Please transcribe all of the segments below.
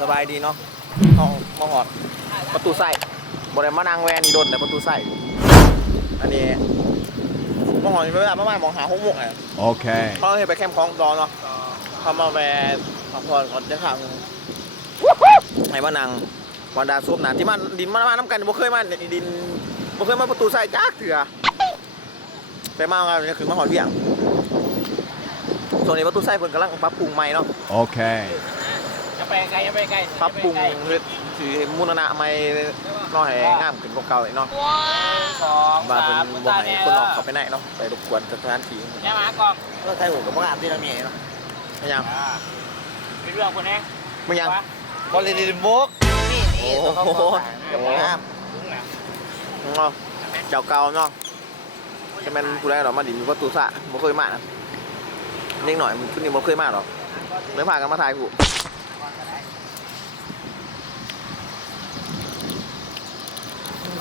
สบายดีเนาะห้องมาหอด ประตูใส่บริมานางแวนนี่โดนแต่ประตูใส่อันนี้มาหอดเวลาประมาณมองหาหกโมงไง Okay. เขาเห็นไปแคมป์คลองดอนเนาะเขามาแวร์พักผ่อนก่อนจะขังไหนมานางวันดาซุปหนาที่มันดินมามาน้ำกันบ่เคยมาดินบ่เคยมาประตูใส่จ้ากเถื่อไปมาไงจะขึ้นมาหอดเวียงส่วนนี้ประตูใส่เพิ่นกำลังปรับปรุงใหม่เนาะ Okay. จะ ไปไกลจะไปไกลปรับปรุงเฮ็ดสิมูลนะใหม่น้อยงามขึ้นกว่าเก่าอีกเนาะสองว่าเป็นสามบ่ให้คนออกเข้าไปไหนเนาะไปรบกวนสถานที่เนี่ยมากองก็ใช่หูกับบ่งามที่เรามีเนาะพยายามเป็นเรื่องคนแน่มึงยังบอลลินบุ๊กนี่โอ้นี่โหตัวเขาบอกโอ้โหงามนะเนาะเจ้าเก่าเนาะจะเป็นผู้ใดหรอมาดินมีประตูสระบ่เคยมานะเล็กหน่อยมันขึ้นนี่บ่เคยมาหรอกไม่พากันมาถ่ายกู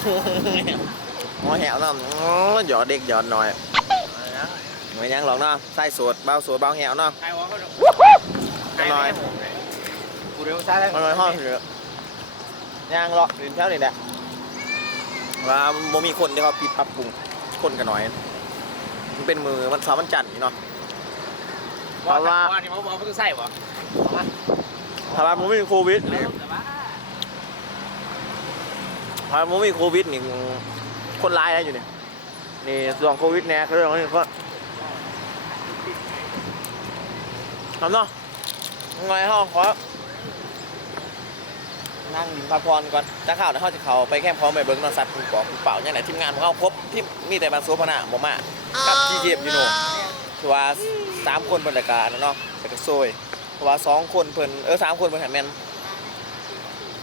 หอแหวเนาะอ๋อหยอดเด็กหยอดหน่อยไม่ยังหรอกเนาะใส่สดเบาสดเบาแหวเนาะใครวะเขาก็น้อยกูเร็วซ่าแล้วมันน้อยห้องเยอะย่างเลาะดินแถวนี่แหละว่าบ่มีคนที่เขาปิดปรับปรุงคนกันหน่อย มันเป็นมือมันสามันจันทร์นี่เนาะเพราะว่าที่เขาบอกเขาต้องใส่บ่ถ้าว่ามันไม่มีโควิดนี่ ถ้ามันไม่มีโควิดนี่คนร้ายนะอยู่เนี่ยนี่ส่วนโควิดแน่เขาเรื่องนี้ก็ทำเนาะไงห้องขอนั่งดินพักผ่อนก่อนจะเข้าแล้วเขาจะเขาไปแคมป์พร้อมไปเบิ้งนอนสัตว์คุณปอกคุณเป่าอย่างไหนทีมงานของเขาครบที่มีแต่บางโซพนาบ่มากับจีเจมยูโนคือว่าสามคนบรรยากาศนะเนาะแต่ก็โซยเพราะว่าสองคนเพิ่นเออสามคนเพิ่นหันแมน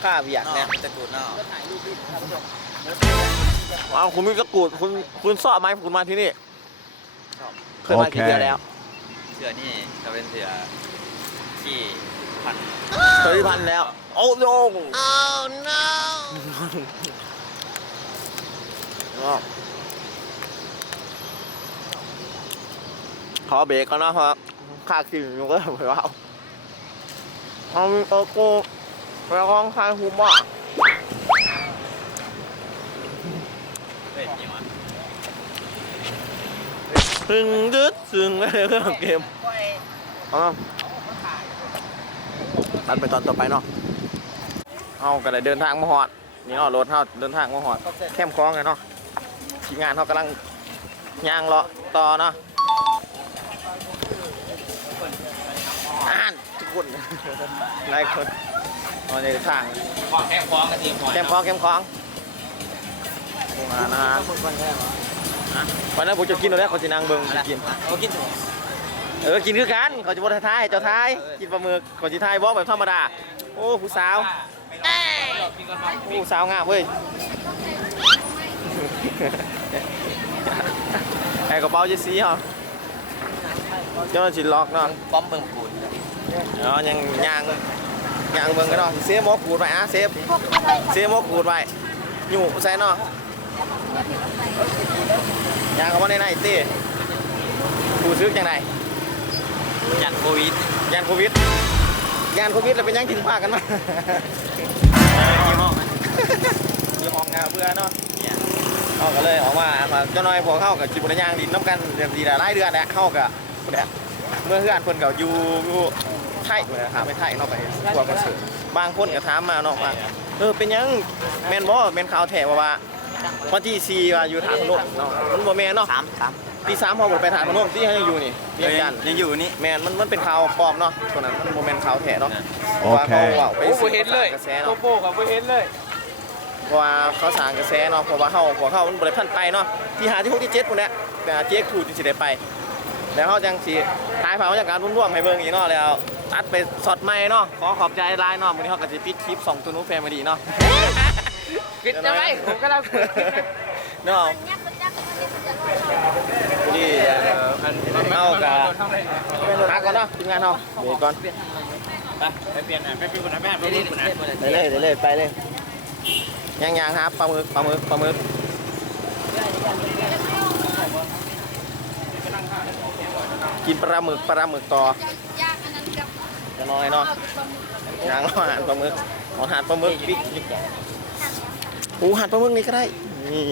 ค่าเวียกเนี่ยตะกูดเนาะว้าวคุณมีตะกรูดคุณคุณสอบไหมคุณมาที่นี่เคยมากี่โอเคเดือนแล้วเสือนี่จะเป็นเสือที่พันเคยพันแล้ว โอ้โห Oh no! อ้าวขอเบรกก่อนนะเพราะค่ากินอยู่ก็ไปว่าเอาเอากู ไปร้องคายหูบ้าเป็นยังไงซึ่งดึดซึ่งอะไรเรื่องเกมเอาเนาะตัดไปตอนต่อไปเนาะเอาก็ได้เดินทางมาหอด นี่เนาะรถเฮาเดินทางมาหอด แคมป์คลองไงเนาะทีมงานเขากำลังย่างเลาะต่อเนาะอ่านทุกคนหลายคน เอาในทางคล้องแค่คล้องกระเทียมคล้องแคมป์คลองแคมป์คลองอาหารวันนั้นผมจะกินอะไรเขาจะนั่งเบิ้งกินเขากินถูกเออ กินคือกัน เขาจะบดท้าย เจ้าท้าย กินปลาหมึกเขาจะท้ายบอกแบบธรรมดา โอ้ผู้สาวกินกันมาผู้สาวงามเว้ยไอ้กระเป๋าจะสีเหรอเจ้าหน้าที่ล็อกเนาะป้อมเบิ่งปูนเนาะยังย่าง ย่างเบิ่งกันเนาะเซฟหมอขูดไปอะเซฟเซฟหมอขูดไปอยู่ใส่เนาะย่างเข้ามาในในตีกูซื้อจังไดยันโควิดยานโควิดยานโควิดแล้วเป็นยังกินพากันมายี่ห้อมีห้องงานเบื่อเนาะเขาก็เลยออกมามาเจ้าน้อยพอเข้ากับจิบุญยางดินน้ำกันเดือนดีละหลายเดือนแหละเข้ากับเนี่ยเมื่อเพื่อนคนเก่าอยู่อยู่ ไทยเลยหาไปไทยเนาะไปทัวร์คอนเสิร์ตบางคนก็ถามมาเนาะว่าเออเป็นยังแมนบ่แมนข่าวแถว่าว่าวันที่สี่ว่าอยู่ฐานพนมเนาะมันบ่แมนเนาะสามสามที่สามพอหมดไปฐานพนมที่เขายังอยู่นี่เรียกกันยังอยู่นี่แมนมันมันเป็นข่าวปลอมเนาะตัวนั้นมันโมเมนต์ข่าวแท้เนาะเพราะว่าเขาโอเคว่าไปโอ้โหสื่อเห็นเลยกระแสโกเนาะโก้กับเห็นเลยเพราะว่าเขาสร้างกระแสเนาะเพราะว่าเขาพวกเขามันบริพันธ์ไปเนาะที่หาที่หกที่เจ็ดคนเนี้ยแต่เจ๊กถูกที่สิได้ไปแล้วเขาจังสีท้ายเผาจากการร่วมๆให้เบิ่งอีกเนาะแล้ว ตัดไปสดใหม่เนาะขอขอบใจไลน์เนาะวันนี้เขาก็จะปิดคลิปสองตัวนู้นแฟมิลี่เนาะปิดจะไหมผมกำลังเปิดเนาะนี่เอากับพักก่อนเนาะทีมงานเขาเดี๋ยวก่อนไปเปลี่ยนอะไปเปลี่ยนคนละแม่ไปเปลี่ยนคนละไปเลยไปเลยไปเลยย่างๆครับปลาหมึกปลาหมึกปลาหมึกกินปลาหมึกปลาหมึกต่อ จะน้อยเนาะยางรออาหารปลาหมึกเอาอาหารปลาหมึกบิ๊กโอ้อาหารปลาหมึกนี่ก็ได้นี่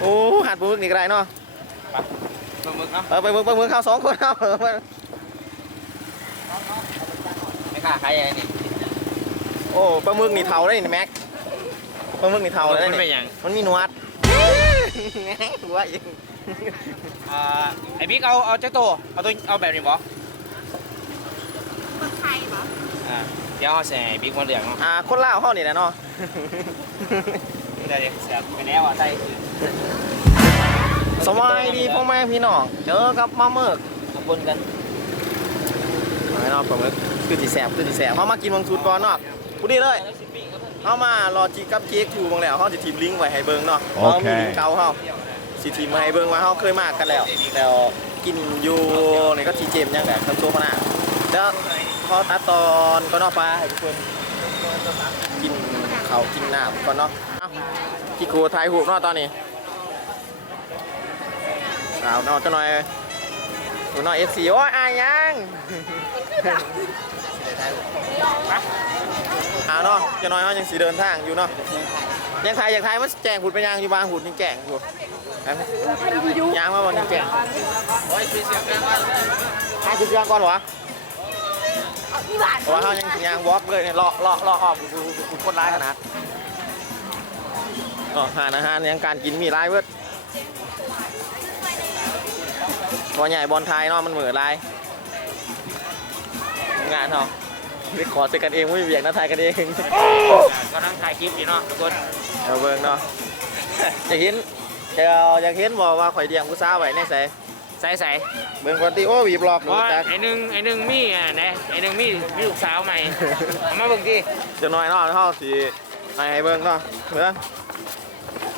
โอ้อาหารปลาหมึกนี่ก็ได้เนาะปลาหมึกเนาะเออไปเบิ่งปลาหมึกเข้าสองคนเอาเออไม่ค่าใครอะไรนี่โอ้ปลาหมึกนี่เทาได้นี่แม็กปลาหมึกนี่เทาได้มันเป็นนี่หยังมันมีหนวดหัวอีกอ่าไอ้บิ๊กเอาเอาเจ้าโตเอาตัวเอาแบบนี้บ่คนไทย ปะอ่าเดี๋ยวเอาใส่ไอ้บิ๊กมันเหลืองเนาะอ่าคนลาวเฮานี่แหละเนาะเดี๋ยวเดี๋ยวเสียบไปแล้วอะใส่คือสบายดีพ่อแม่พี่น้อง เจอกับมาเมิกขอบนกันไม่เนาะปลาหมึกคือสิแสบคือสิแสบเขามากินวังสูตรก่อนเนาะกูดีเลยเขามารอจีกับเค้กอยู่บางแล้วเขาจะทีมลิงก์ไว้ให้เบิ่งเนาะเขามีลิงก์เก่าเขาสิทีมมาให้เบิ่งว่าเขาเคยมากันแล้วแล้วกินอยู่นี่ก็ทีเจมยังแบบทำโซฟาหน้าแล้ว พอตัดตอนก็นอกปลาให้ทุกคนกินเขากินน้ำก่อนเนาะที่ครูถ่ายหูนาะตอนนี้สาวนาะจะหน่อยดูนอเอฟซีโอ้ยอายยังเอาเนาะจะน้อยว่ายังสีเดินทางอยู่เนาะยังไทยยากไทยมันแจงหุ่นไปยางอยู่บางหุ่นยังแจงอยู่ยางมาวันยังแจงโอ้ยเสียบกันว่าห้าสิบยางก่อนวะ เพราะว่าเขายังยางวอล์กเลยเนี่ยเลาะเลาะเลาะออกกูกูกูโคตรร้ายขนาดอ๋อหาอาหารยังการกินมีร้ายเวิร์ดบอลใหญ่บอลไทยเนาะมันเหมือนลายงานเขาไปขอเสกกันเองไม่มีเบียกนะไทยกันเองก็นั่งถ่ายคลิปอยู่เนาะทุกคนเอาเบิ่งเนาะอยากเห็นอยากอยากเห็นบอกว่าข่อยเดียงผู้สาวไว้ในใส่ ใส่ใส่เบิ่งคนที่โอ้วีบล็อกเพรู้ราะว่าจักไอ้หนึ่งไอ้หนึ่งมีอะนะไอ้หนึ่งมีมีลูกสาวใหม่เอามาเบิ่งดิจะน้อยเนาะเฮาสิให้เบิ่งเนาะเบิ่ง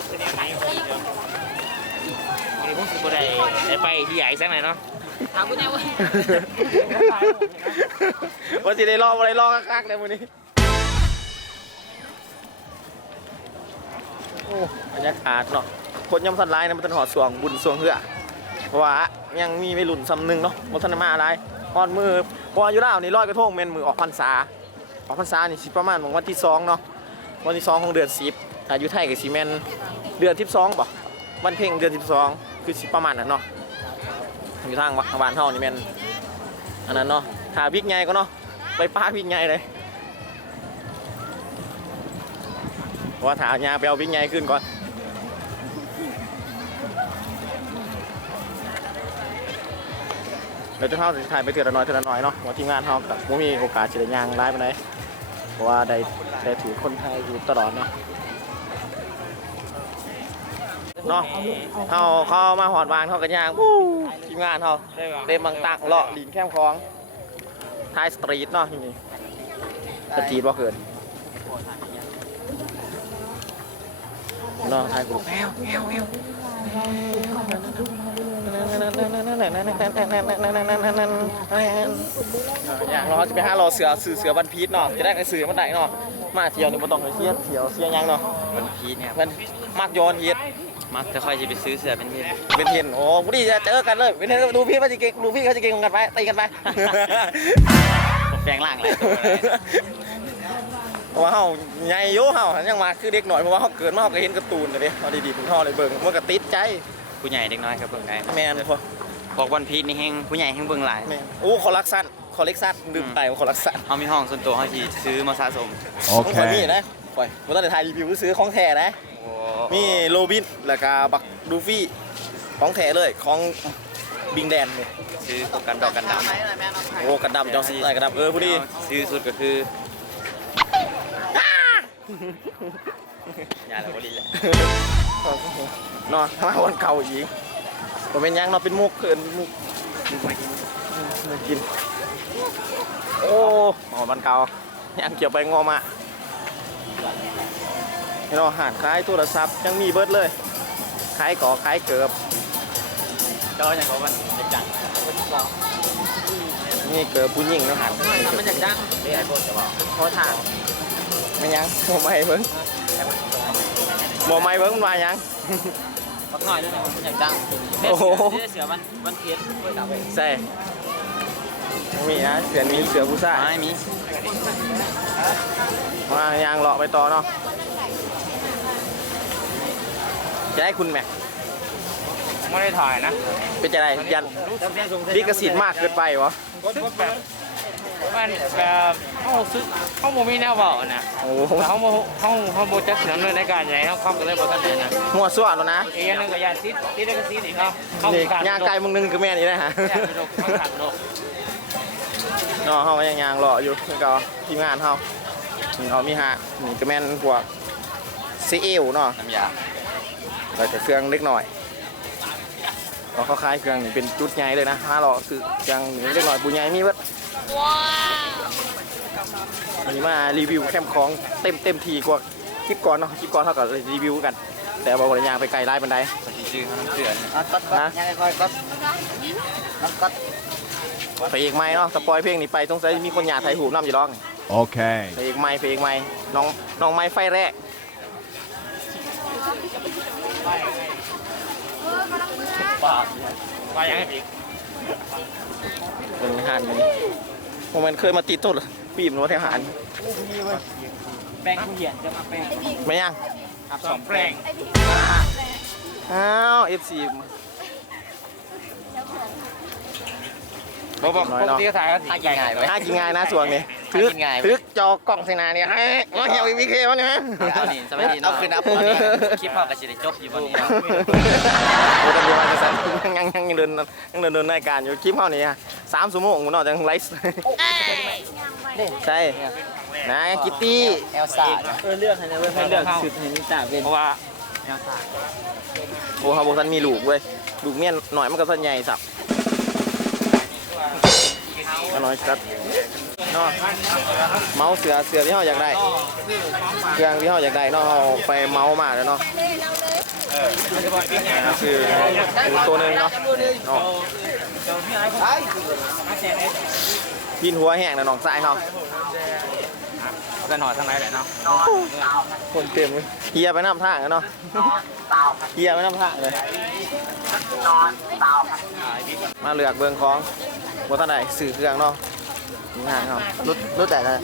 เป็นยังไงวันนี้ผมสิบ่ได้ได้ไปที่ใหญ่สักหน่อยเนาะถามกูแน่เว้ยว่าสิได้รอบ่ได้รอคักๆเลยมื้อนี้โอ้บรรยากาศเนาะคนยำสันหลายนะมันทันหอดสวงบุญสวงเหือเพราะ ว่ายังมีวัยรุ่นซ้ำหนึงเนาะบ่ทันมาอะไรฮอดมือเพราะว่าอยู่ลาวนี่ลอยกระทงแม่นมือออกพรรษาออกพรรษานี่สิประมาณวันที่สองเนาะวันที่สองของเดือนสิบอายุไทยกับสิแมนเดือนที่สองบ่วันเพ่งเดือนที่สองคือสิประมาณนั้นเนาะอยู่ทางวัดบ้านเฮานี่แม่นอันนั้นเนาะหาวิกใหญ่ก็เนาะไปป้าวิกใหญ่เลยเพราะว่าถาญาไปเอาวิกใหญ่ขึ้นก่อน เดี๋ยวจะเข้าสิถ่ายไปเถื่อนละน้อยเถื่อนละน้อยเนาะว่าทีมงานเฮากับบมีโอกาสสิได้ย่างไล่ไปไหนเพราะว่าได้ได้ถือคนไทยอยู่ตลอดเนาะเนาะเขาเขามาหอดวางเขากันย่างวู้ทีมงานเขาได้ป่ะเต็มบางตักเลาะลินแคมคลองท้ายสตรีทเนาะทีนี่สตรีทว่าเกิน เนาะท้ายกูแมวแมวแมวอยางเราจะไปหารอเสือสื่อเสือบันพีชเนาะจะได้ไปสื่อมันได้เนาะมาเที่ยวนี่บ่ต้องไปเที่ยวเที่ยวเสียหยังเนาะมันพีชเนี่ยมันมักโยนเฮ็ดมักจะค่อยจะไปซื้อเสือเป็นพีชเป็นเทนโอ้พอดีจะเจอกันเลยเป็นเทนดูพี่ว่าจะเก่งดูพี่เขาจะเก่งกันไปตีกันไปแปลงร่างเลย ราะว่าเฮาใหญ่โยเฮายังมาคือเด็กหน่อยเพราะว่าเฮาเกิดมาเฮาก็เห็นการ์ตูนเลยเด้เอาดีๆผมเฮาเลยเบิ่งมันก็ติดใจผู้ใหญ่เด็กน้อยครับเบิ่งได้แม่นพอพวกวันพีชนี่แห้งผู้ใหญ่แห้งเบิ่งหลายแม่นโอ้คอลักซันคอเล็กซันดื่มไปว่าคอลักซันเขามีห้องส่วนตัวเขาที่ซื้อมาสะสมของข่อยมี Okay. นะข่อยบ่ต้องได้ถ่ายรีวิวซื้อของแท้นะโอ้มีโรบินแล้วก็บักดูฟี่ของแท้เลยของบิงแดนนี่ซื้อพวกกันดอกกันดำโอ้กระดำจองสิใส่กระดำเออผู้ดีซื้อสุดก็คือ อย่าแล้วก็ดีแหละเนาะมาวันเก่าอีกบ่เป็นหยังเนาะเป็นมุกเกินมุกมากิน โอ้หอวันเก่ายังเกี่ยวไปงอมาเห็นเราหาดขายโทรศัพท์ยังมีเบิดเลยขายก่อขายเกือบเจ้าอย่างเขามันเด็กจังนี่เกือบผู้หญิงเนาะหันมันอยากจ้างได้ไอ้พวกจะบอกเขาถาม ไม่ยังบ่ไม่เบิ่งบ่ไม่เบิ่งมันมายังพักหน่อยด้วยนะมันอยากจ้างโอ้โหเสือมันมันเพี้ยนเพื่อจับไปใส่มีนะเสือนี้เสือผู้ชายไม่มีมายางเลาะไปต่อเนาะจะให้คุณแม็กไม่ได้ถ่ายนะ เป็นจะไรยันลิขสิทธิ์มากเกินไปวะซึกแบบ มันแบบเขาซึกเขาโมมีแนวเบานะโอ้โหแต่เขาโมเขาเขาโมจะเสนอในการใหญ่เขาเข้ากันเลยบอกท่านเลยนะหัวส่วนแล้วนะอีกอย่างหนึงก็ยาติดติดได้ก็ติดอีกเขาเข้านี่ขาดยางไกลมึงนึงคือแม่นี่นะฮะเขาขาดโลกเนาะเฮาก็ยังยางเลาะอยู่คือเก่าทีมงานเฮานี่เขามีหานี่ก็แม่นพวกซีอิ๊วเนาะน้ำยาแล้วแต่เครื่องเล็กหน่อยเพราะเขาขายเครื่องนี่เป็นจุดใหญ่เลยนะห้าเลาะคือเครื่องนี่เล็กหน่อยปูใหญ่มีเบิด วันนี้มารีวิวแคมป์ของเต็มเต็มทีกว่าคลิปก่อนเนาะคลิปก่อนเท่ากับรีวิวกัน แต่บอกว่าอยางไปไกลไล่บันไดปฏิจื้อเขาน้ำเสือเนี่ยนะยังค่อยๆก็น้ำก็ไปอีกไหมเนาะสปอยเพลงนี้ไปต้องใช้มีคนอยากถ่ายหูปน้ำอยู่ร้อง Okay. ไปอีกไหมไปอีกไหมน้องน้องไม้ไฟแรกว่ายังไงอีก เป็นหันโมเมนเคยมาติดต้นเหรอปีบหนูแถวหันแป้งผู้เหยียนจะมาแป้งไม่ยังสองแป้งอ้าวเอฟซีบอกบอกน้อยปกเนาะติก็ถ่ายก็ถ่ายใหญ่ไว้หากินง่ายนะส่วงนี้ ถือถือจอกล่องใส่หนาเนี่ยให้มาเหี่ยวอีวีเควะเนี่ยเอานี่สมัยนี้เนาะเอาขึ้นอัพตอนนี้คลิปพ่อกับสิได้จบอยู่บนนี้เนาะโอ้ตำรวจมาสั่นยังยังยังเดินยังเดินเดินรายการอยู่คลิปเท่านี้อะสามชั่วโมงมันนอกจากไลฟ์ใช่นะกิตตี้เอลซ่าเออเลือกให้นะเว้ยให้เลือกชุดให้นิตาเป็นเพราะว่าโอ้เขาบอกท่านมีลูกเว้ยลูกเมียนหน่อยมันก็ส่วนใหญ่สับก็น้อยครับ เนาะเมาส์เสือเสือที่เขาอยากได้เครื่องที่เขาอยากได้เนาะเขาไปเมาส์มาแล้วเนาะอ่าคือตัวหนึงเนาะเนาะยินหัวแห้งนะน้องสายเขากันหอทางไหนแหละเนาะคนเต็มเลยเฮียไปน้ำทางกันเนาะเฮียไปน้ำทางเลยมาเลือกเบืองของบนท่านใดสื่อเครื่องเนาะ มีทางเขารถรถแต่ละ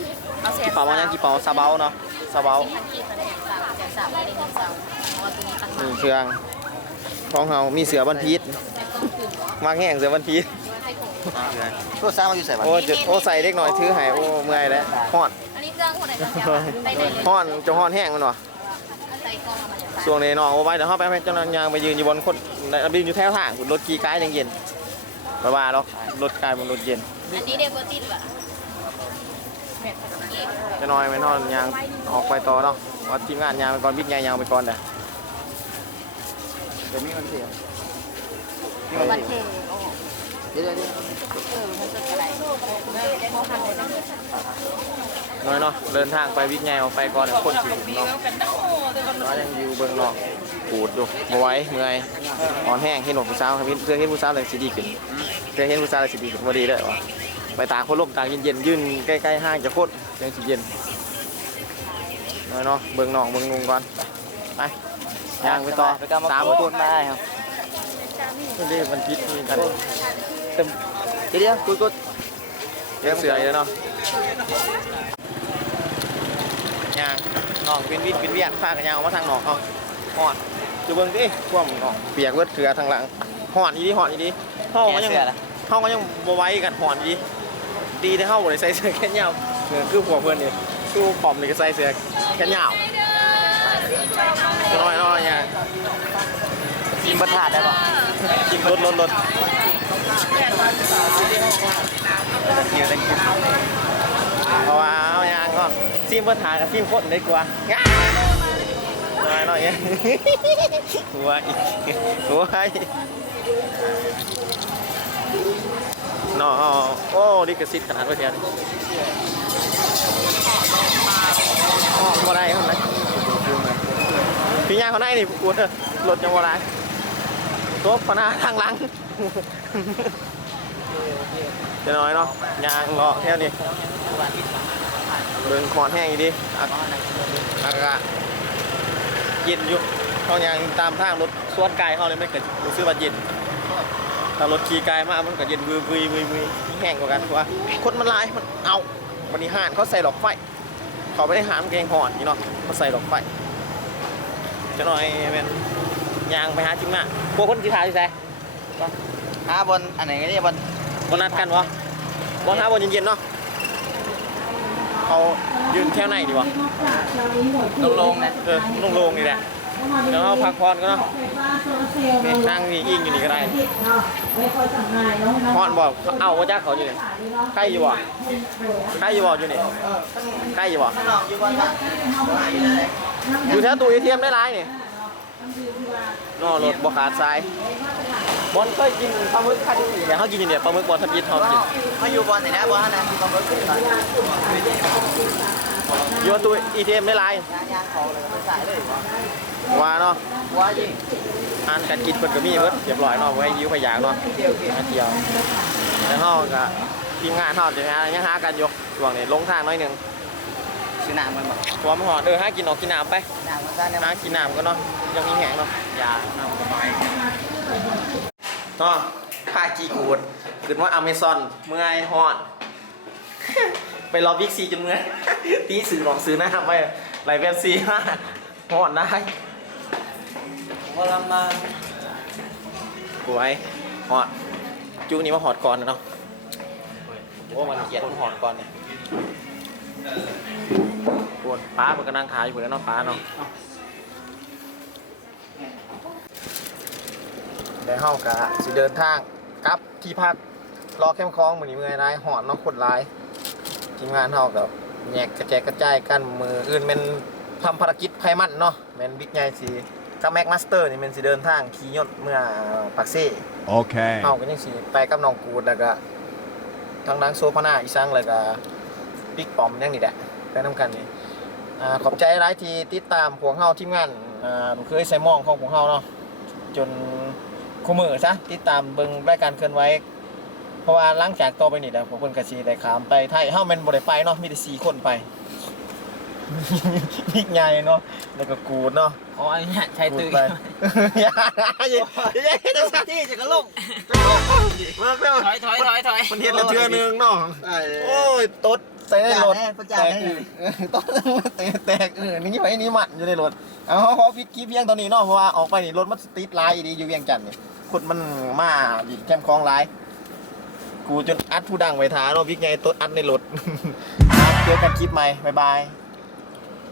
เอาเศษกี่เป๋ามายังกี่เป๋าซาเบาเนาะซาเบาพันกีบก็ได้สามแสนสามได้เงินสามเพราะว่าตัวนี้ตั้งมีมาเครื่องของเขามีเสือบันพีชในต้นทุนเนาะมากแห้งเสือบันพีชด้วยไส้กรอกตัวสร้างมาอยู่ใส่บ้านโอ้จะโอ้ใส่เล็กหน่อยถือใหายโอ้เมื่อยแล้วฮ้อนอันนี้เครื่องคนไหนจะเสียไปไหนเลยฮ้อนจะฮ้อนแห้งมันวะใส่กล่องมาจากช่วงนี้น้องเอาไว้เดี๋ยวเขาไปให้เจ้าหน้ายางไปยืนอยู่บนคนยืนอยู่แถวทางรถขี่กายยังเย็นไปว่าหรอกรถกายบนรถเย็นอันนี้เดบติดว่ะเม็ดพันกีบ จะน้อยไม่นอนยางออกไปต่อเนาะว่าทีมงานยางไปก่อนบิ๊กใหญ่ยางไปก่อนเด้อเดี๋ยวนี้มันเสียวันเทโอ้เดี๋ยวเดี๋ยวเออมันจะอะไรโมหันเลยนะน้อยเนาะเดินทางไปบิ๊กใหญ่ออกไปก่อนคนสิเนาะน้อยยังอยู่เบื้องนอกปูดอยู่บ่ไว้เมื่อยอ่อนแห้งเห็นหนวดผู้สาวครับเพื่อเห็นผู้สาวเลยสิดีขึ้นเพื่อเห็นผู้สาวเลยสิดีขึ้นบ่ดีเลยวะไปตากคนลมตากเย็นๆยื่นใกล้ๆห้างจะโคตร ยังสิเย็นน้อยเนาะเบื้องนอกเบื้องนุงก่อนไปย่างไปต่อสามคนได้ครับนี่มันพิษนี่กันเดี๋ยวเดี๋ยวคุยก็เลี้ยงเสืออยู่แล้วเนาะย่างน้องเป็นวิทย์เป็นเวียนพากันยางออกมาทางหนองเอาหอดจะเบิ่งดิท่วมหนองเปียกเวิดเสือทางหลังหอดอีดีหอดอีดีเฮาก็ยังเสือละเฮาก็ยังบ่ไหว้กันหอดอีดีดีที่เฮาบ่ได้ใส่เสื้อแขนยาว เออคือพวกเพิ่นนี่คือปอมนี่ก็ใส่เสื้อแขนยาวน้อยน้อยๆอย่างกินประทานได้ป่ะกินรถรถรถเดี๋ยวได้กินเพราะว่าเอาอย่างก็ซิมเพิ่นหากับซิมคนได้กว่าน้อยน้อยๆเนี่ยหัวอีกหัวอีกเนาะโอ้ดิกระซิดขนาดว่าเทียนอ๋อบ่ได้คนไหนพี่ยางเขาได้นี่กูเถอะรถยังบ่ได้ต๊ะพนาทางหลังจะน้อยเนาะยางเลาะแค่นี้เบิ่งคอนแห้งอีดิอากอากาศเย็นอยู่เขายางตามทางรถสวนไกลเขาเลยไม่เกิดรู้สึกว่าเย็น ถ้ารถขี่ไกลมากมันก็เย็นวือวือวือวือมีแห้งกว่ากันเพราะว่าคนมันหลายมันเอาวันนี้ห่านเขาใส่ดอกไฟเขาไม่ได้หามเกงห่อนนี่เนาะเขาใส่ดอกไฟจะหน่อยเป็นยางไปหาจิ้มหน้าพวกคนกีฬาที่ไหนหาบนอันไหนก็ได้บนบนนัดกันวะบนหาบนเย็นๆเนาะเขายืนแถวไหนดีวะลงๆนะเออลงๆนี่แหละ เดี๋ยวเราพักผ่อนก็เนาะนั่งนี่อิงอยู่นี่ก็ได้พอนบอกเอาว่าจ้าเขาอยู่นี่ใกล้อยู่บ่ใกล้อยู่บ่อยู่นี่ใกล้อยู่บ่อกอยู่แถวตู้เอทีเอ็มได้ไรนี่นอรถบขาดซ้ายบอลเคยกินปลาหมึกคาดิเนี่ยเขากินอยู่เนี่ยปลาหมึกบอลทับยิดเขากินมาอยู่บนไหนนะบนนะมีความรู้สึกก่อนอยู่ตู้เอทีเอ็มได้ไรยางยางเขาเลยไม่ใส่เลย ว่าเนาะว่าจริงอ่านการกินเพิ่นก็มีเบิดเรียบร้อยเนาะไว้ยิ้วพยางเนาะเที่ยวเที่ยวมาเที่ยวแล้วเฮาก็ทีมงานเฮาจะหายังหากันอยู่ช่วงนี้ลงทางหน้อยหนึงชื่อน้ำมันบอกพร้อมหอดเด้อหากินออกกินน้ำไปน้ำมันซ่าเนี่ยหากินน้ำก็เนาะยังมีแห้งเนาะยาน้ำสบายเนาะผ้ากีกูดขึ้นว่าอเมซอนเมื่อยฮอดไปรอบิ๊กซีจนเมื่อยตีสื่อหลอกซื้อหน้าไปไหลเว็บซีมาฮอดได้ พอลำมาสวยฮอดจุกนี้มาฮอดก่อนนะเนาะโอ้มันเขียนมันฮอดก่อนเนี่ยปวดป้ามันก็นั่งขายอยู่แล้วเนาะป้าเนาะได้เฮากะสิเดินทางกลับที่พักรอเข้มคล้องมือนี้มือไรหอดเนาะคนร้ายทีมงานเฮากับแยกกระจายกระจายกันมืออื่นเป็นทำภารกิจไพมันเนาะแมนบิ๊กใหญ่สิ กับแม็กมาสเตอร์นี่แมันสิเดินทางขี่ยนต์เมื่อปักเซ่ Okay. เฮาก็ยังสิไปกับน้องกูดแล้วก็ทางดังโซพานาอีสังแล้วก็บิ๊กปอมยังนี่แหละไปนํกันนี่อ่าขอบใจหลายที่ติดตามพวกเฮาทีมงานอ่าเคยใส่หมองของพวกเฮาเนาะจนคู่มือซะติดตามเบิ่งรายการเคลื่อนไหวเพราะว่าหลังจากต่อไปนี่แหละผมเพิ่นก็สิได้ขามไปไทยเฮาแม่นบ่ได้ไปเนาะมีแต่4คนไป นิกใหญ่เนาะแล้วก็กูดเนาะอ๋ออันนี้ใช้กูตื้ดอไปอย่าอย่าอย่าอย่าอย่าที่จะกระลงเบิกแล้วถอยถอยถอยถอยมันเฮ็ดละเทื่อนึงเนาะโอ้ยตดใส่ในรถประจาแตนกได้อือตดแตกแตกเออนี่ไว้นี่มันอยู่ในรถเอาขอปิดคลิปเพียงตอนนี้เนาะเพราะว่าออกไปนี่รถมันสติดหลายอีดีอยู่เวียงจันทน์นี่คนมันมาดิแคมป์คลองหลายกูจนอัดผู้ดังไว้ท้าเนาะวิกไงตัวอัดในรถครับเจอกันคลิปใหม่บ๊ายบาย